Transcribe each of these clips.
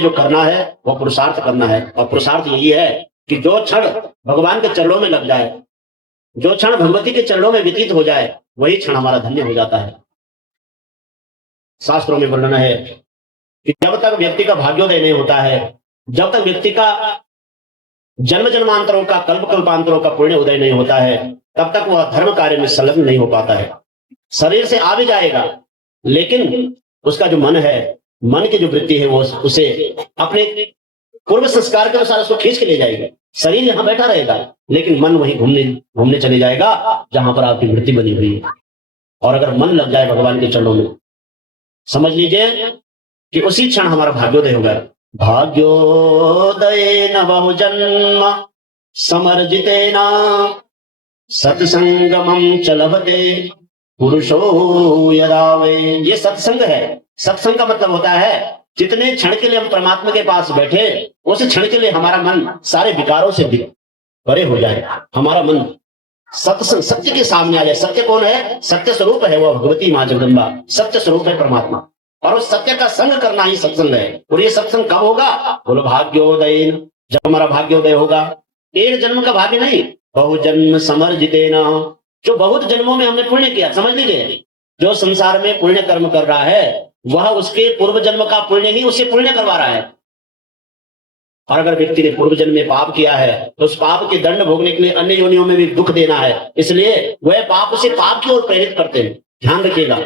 जो करना है वो पुरुषार्थ करना है, और पुरुषार्थ यही है कि जो क्षण भगवान के चरणों में लग जाए, जो क्षण भगवती के चरणों में व्यतीत हो जाए, वही क्षण हमारा धन्य हो जाता है। शास्त्रों में वर्णन है कि जब तक व्यक्ति का भाग्योदय नहीं होता है, जब तक व्यक्ति का जन्म जन्मांतरों का, कल्प कल्पांतरों का पुण्य उदय नहीं होता है, तब तक वह धर्म कार्य में संलग्न नहीं हो पाता है। शरीर से आ भी जाएगा, लेकिन उसका जो मन है, मन की जो वृत्ति है, वो उसे अपने पूर्व संस्कार के अनुसार उसको खींच के ले जाएगी। शरीर यहां बैठा रहेगा, लेकिन मन वहीं घूमने घूमने चले जाएगा जहां पर आपकी वृत्ति बनी हुई है। और अगर मन लग जाए भगवान के चरणों में, समझ लीजिए कि उसी क्षण हमारा भाग्योदय होगा। भाग्योदय न बहु जन्म समर्जितेन सत्संगमं च लभते पुरुषो यदा वे। ये सत्संग है। सत्संग का मतलब होता है जितने क्षण के लिए हम परमात्मा के पास बैठे, उस क्षण के लिए हमारा मन सारे विकारों से परे हो जाए, हमारा मन सत्संग, सत्य के सामने आ जाए। सत्य कौन है? सत्य स्वरूप है वह भगवती मां जगदम्बा, सत्य स्वरूप है परमात्मा, और उस सत्य का संग करना ही सत्संग है। और ये सत्संग कब होगा? बोलो भाग्योदय, जब हमारा भाग्योदय होगा। एक जन्म का भाग्य नहीं, बहुजन्म समर्जितेन, जो बहुत जन्मों में हमने पुण्य किया। समझ लीजिए, जो संसार में पुण्य कर्म कर रहा है, वह उसके पूर्व जन्म का पुण्य ही उसे पुण्य करवा रहा है। और अगर व्यक्ति ने पूर्व जन्म में पाप किया है, तो उस पाप के दंड भोगने के लिए अन्य योनियों में भी दुख देना है, इसलिए वह पाप उसे पाप की ओर प्रेरित करते हैं। ध्यान रखिएगा,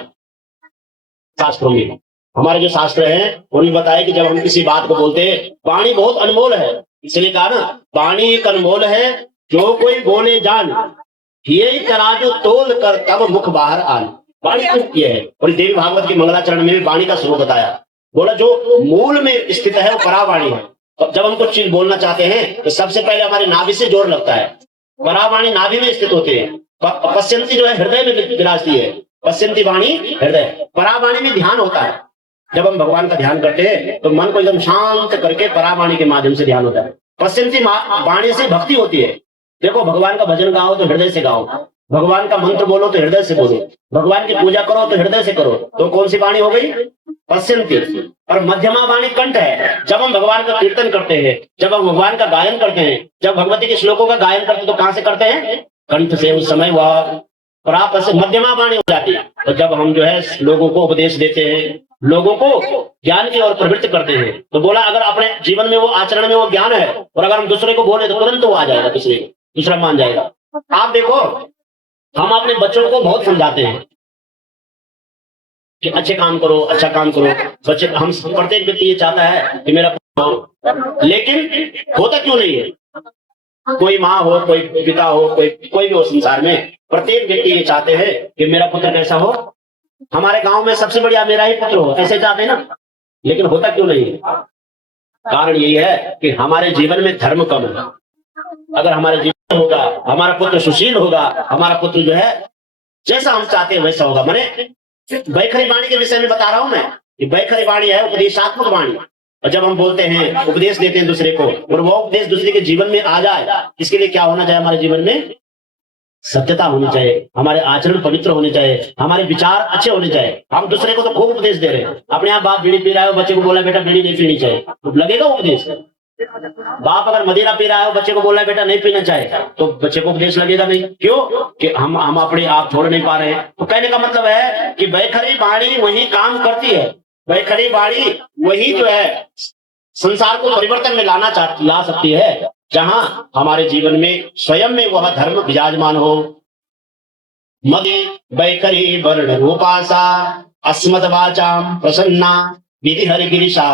शास्त्रों में हमारे जो शास्त्र हैं उन्हें बताया कि जब हम किसी बात को बोलते हैं, वाणी बहुत अनमोल है, इसलिए कहा ना, वाणी एक अनमोल है, जो कोई बोले जान, ये तराजू तोल कर तब मुख बाहर आन। वाणी कुछ ये है। और देवी भागवत की मंगलाचरण में भी वाणी का स्वरूप बताया। बोला जो मूल में स्थित है वो परावाणी है। तो जब हम कुछ चीज बोलना चाहते हैं तो सबसे पहले हमारी नाभि से जोर लगता है। परावाणी नाभि में स्थित होती है। पश्यंती जो है हृदय में विराजती है। पश्यंती वाणी हृदय, परावाणी में ध्यान होता है। जब हम भगवान का ध्यान करते हैं तो मन को एकदम शांत करके परावाणी के माध्यम से ध्यान होता है। पश्यंती वाणी से भक्ति होती है। देखो, भगवान का भजन गाओ तो हृदय से गाओ, भगवान का मंत्र बोलो तो हृदय से बोलो, भगवान की पूजा करो तो हृदय से करो। तो कौन सी वाणी हो गई? पश्यंती। और मध्यमा वाणी कंठ है। जब हम भगवान का कीर्तन करते हैं, जब हम भगवान का गायन करते हैं, जब भगवती के श्लोकों का गायन करते हैं, तो कहां से करते हैं? कंठ से। उस समय वह प्राप्त से मध्यमा वाणी हो जाती है। तो जब हम जो है लोगों को उपदेश देते हैं, लोगों को ज्ञान की ओर प्रवृत्त करते हैं, तो बोला अगर अपने जीवन में वो आचरण में वो ज्ञान है, और अगर हम दूसरे को बोले तो तुरंत वो आ जाएगा, दूसरा मान जाएगा। आप देखो, हम अपने बच्चों को बहुत समझाते हैं कि अच्छे काम करो, अच्छा काम करो। बच्चे, हम प्रत्येक व्यक्ति ये चाहता है कि मेरा हो, लेकिन होता क्यों नहीं है? कोई माँ हो, कोई पिता हो, कोई भी हो संसार में, प्रत्येक व्यक्ति ये चाहते हैं कि मेरा पुत्र कैसा हो, हमारे गांव में सबसे बढ़िया मेरा ही पुत्र हो, ऐसे चाहते हैं ना। लेकिन होता क्यों नहीं है? कारण यही है कि हमारे जीवन में धर्म कम है। अगर हमारे जीवन होगा, हमारा पुत्र सुशील होगा, हमारा पुत्र जो है जैसा हम चाहते हैं वैसा होगा। मैंने बैखरी वाणी के विषय में बता रहा हूं मैं कि बैखरी वाणी है उपदेशात्मक वाणी। और जब हम बोलते हैं, उपदेश देते हैं दूसरे को, और वो उपदेश दूसरे के जीवन में आ जाए, इसके लिए क्या होना चाहिए? हमारे जीवन में सत्यता होनी चाहिए, हमारे आचरण पवित्र होने चाहिए, हमारे विचार अच्छे होने चाहिए। हम दूसरे को तो खूब उपदेश दे रहे हैं। अपने आप बाप बीड़ी पी रहा है, बच्चे को बोला बेटा बीड़ी नहीं पीनी चाहिए, तो लगेगा उपदेश। बाप अगर मदिरा पी रहा है, बच्चे को बोला बेटा नहीं पीना चाहिए, तो बच्चे को उपदेश लगेगा नहीं। क्यों? कि हम अपने आप छोड़ नहीं पा रहे हैं। तो कहने का मतलब है कि बैखरी वाणी वही काम करती है। बैखरी वाणी वही जो है संसार को परिवर्तन में ला सकती है, जहां हमारे जीवन में स्वयं में वह धर्म विराजमान हो। मदे बैखरी वर्ण रूपासा अस्मद वाचाम प्रसन्ना विधि हरि गिरिशा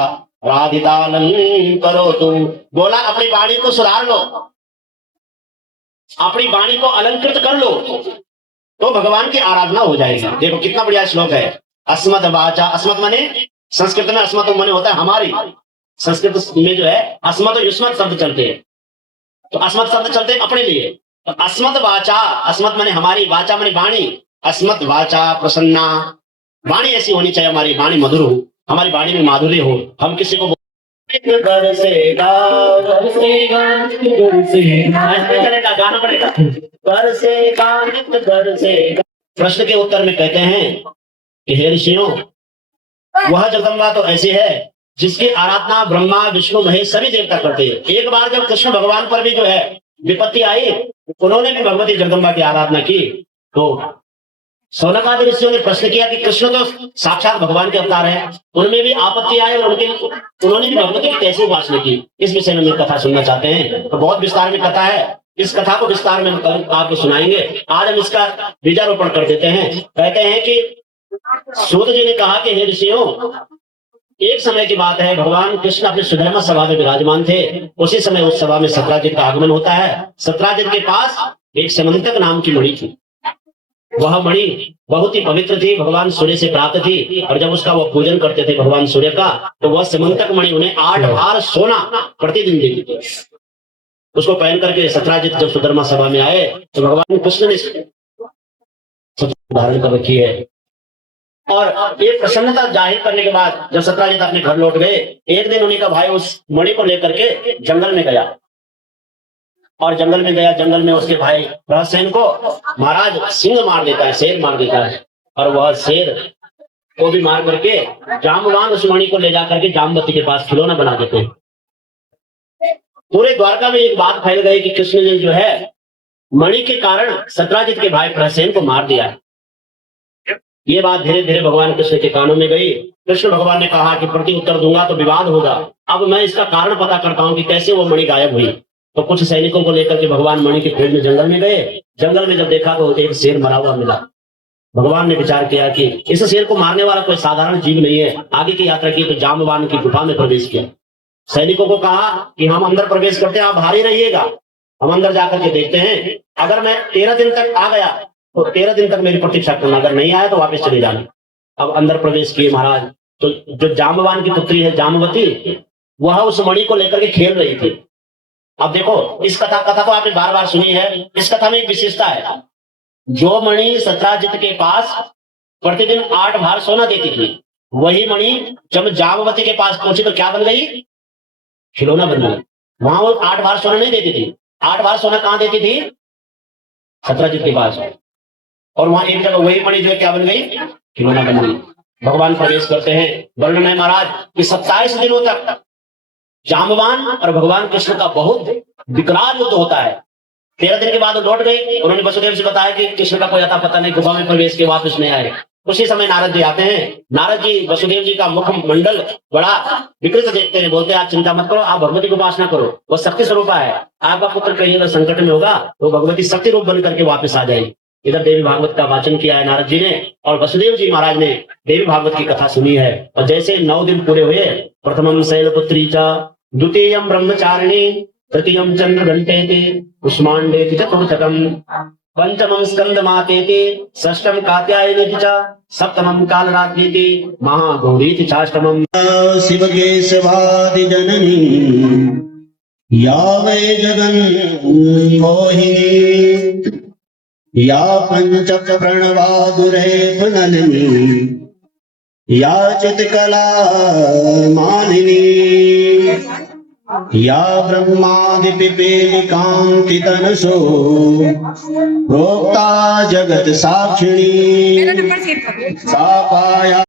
राधितालं करो। तो बोला अपनी वाणी को सुधार लो, अपनी वाणी को अलंकृत कर लो, तो भगवान की आराधना हो जाएगी। देखो कितना बढ़िया श्लोक है। अस्मद वाचा, अस्मद माने संस्कृत में अस्मद माने होता है हमारी। संस्कृत में जो है अस्मद और युष्मत शब्द चलते हैं। तो अस्मद शब्द चलते हैं अपने लिए। तो अस्मद वाचा, अस्मद माने हमारी, वाचा माने वाणी। अस्मद वाचा प्रसन्ना, वाणी ऐसी होनी चाहिए, हमारी वाणी मधुर हो, हमारी वाणी में माधुर्य हो। हम किसी को गाना पड़ेगा। प्रश्न के उत्तर में कहते हैं कि हे ऋषियों, वह जगदम्बा तो ऐसी है जिसकी आराधना ब्रह्मा विष्णु महेश सभी देवता करते हैं। एक बार जब कृष्ण भगवान पर भी जो है विपत्ति आई, उन्होंने भी भगवती जगदम्बा की आराधना की, तो शौनकादि ऋषियों ने प्रश्न किया कि कृष्ण तो साक्षात भगवान के अवतार हैं, उनमें भी आपत्ति आई और उन्होंने भी भगवती की कैसे उपासना की। इस विषय में कथा सुनना चाहते हैं तो बहुत विस्तार में कथा है, इस कथा को विस्तार में हम कल आपको सुनाएंगे। आज हम इसका बीजारोपण कर देते हैं। कहते हैं कि सूत जी ने कहा कि हे ऋषियों, एक समय की बात है, भगवान कृष्ण अपने सुधर्मा सभा में विराजमान थे। उसी समय उस सभा में सत्राजित का आगमन होता है। सत्राजित के पास एक समंतक नाम की मणि थी। वह मणि बहुत ही पवित्र थी, भगवान सूर्य से प्राप्त थी, और जब उसका वो पूजन करते थे भगवान सूर्य का, तो वह समंतक मणि उन्हें 8 भार सोना प्रतिदिन देती थी। उसको पहन करके सत्राजित जब सुधर्मा सभा में आए तो भगवान कृष्ण ने धारण कर रखी है, और एक प्रसन्नता जाहिर करने के बाद जब सत्राजित अपने घर लौट गए, एक दिन उन्हीं का भाई उस मणि को लेकर के जंगल में गया, और जंगल में गया, जंगल में उसके भाई प्रहसेन को महाराज सिंह मार देता है, शेर मार देता है, और वह शेर को भी मार करके जाम्बवान उस मणि को ले जाकर के जामवती के पास खिलौना बना देते हैं। पूरे द्वारका में एक बात फैल गई कि कृष्ण ने जो है मणि के कारण सत्राजित के भाई प्रहसेन को मार दिया। ये बात धीरे धीरे भगवान कृष्ण के कानों में गई। कृष्ण भगवान ने कहा कि प्रति उत्तर दूंगा तो विवाद होगा, अब मैं इसका कारण पता करता हूं कि कैसे वो मणि गायब हुई। तो कुछ सैनिकों को लेकर के भगवान मणि के फील्ड में जंगल में गए। जंगल में जब देखा तो एक शेर मरा हुआ मिला। भगवान ने विचार किया कि इस शेर को मारने वाला कोई साधारण जीव नहीं है। आगे की यात्रा की तो जाम्बवान की गुफा में प्रवेश किया। सैनिकों को कहा कि हम अंदर प्रवेश करते हैं, आप बाहर ही रहिएगा, हम अंदर जाकर के देखते हैं। अगर मैं 13 दिन तक आ गया तो 13 दिन तक मेरी प्रतीक्षा करना, अगर नहीं आया तो वापस चले जाना। अब अंदर प्रवेश किए महाराज, तो जो जाम्बवान की पुत्री है जामवती, वह उस मणि को लेकर के खेल रही थी। अब देखो, इस कथा तो आपने बार बार सुनी है। इस कथा में एक विशेषता है, जो मणि सत्राजित के पास प्रतिदिन 8 भार सोना देती थी, वही मणि जब जामवती के पास पहुंची तो क्या बन गई? खिलौना बन गई। वहां वो 8 भार सोना नहीं देती थी। 8 भार सोना कहां देती थी? सत्राजित के पास। और वहां एक जगह वही मणि जो है क्या बन गई? खिलौना बन गई। भगवान प्रवेश करते हैं। वर्णन है महाराज कि 27 दिनों तक जाम्बवान और भगवान कृष्ण का बहुत विकराल युद्ध होता है। 13 दिन के बाद लौट गए। उन्होंने वसुदेव से बताया कि कृष्ण का कोई अता पता नहीं, गुफा में प्रवेश के वापस नहीं आए। उसी समय नारद जी आते हैं। नारद जी वसुदेव जी का मुखमंडल बड़ा विकृत देखते हैं, बोलते हैं आप चिंता मत करो, आप भगवती की उपासना करो, वह शक्ति स्वरूपा है। आपका पुत्र कहीं अगर संकट में होगा तो भगवती शक्ति रूप बन करके वापस आ जाएगी। इधर देवी भागवत का वाचन किया है नारद जी ने, और वसुदेव जी महाराज ने देवी भागवत की कथा सुनी है। और जैसे 9 दिन पूरे हुए, प्रथमम शैलपुत्री च, द्वितीयम ब्रह्मचारिणी, तृतीयम चंद्रघंटेति, कुष्मांडेति चतुर्थकम, पंचमं स्कंदमातेति, षष्ठम कात्यायनेति च, सप्तमं कालरात्रीति, महागौरीति चाष्टमम्। शिवकेशवादि जननी या वै जगन् मोहिनी, या पंच प्रणवादुरे पुनलिनी, या चित्कला मालिनी, या ब्रह्मादि पिपीलिकांति तनसो, प्रोक्ता जगत साक्षिणी, सा पाया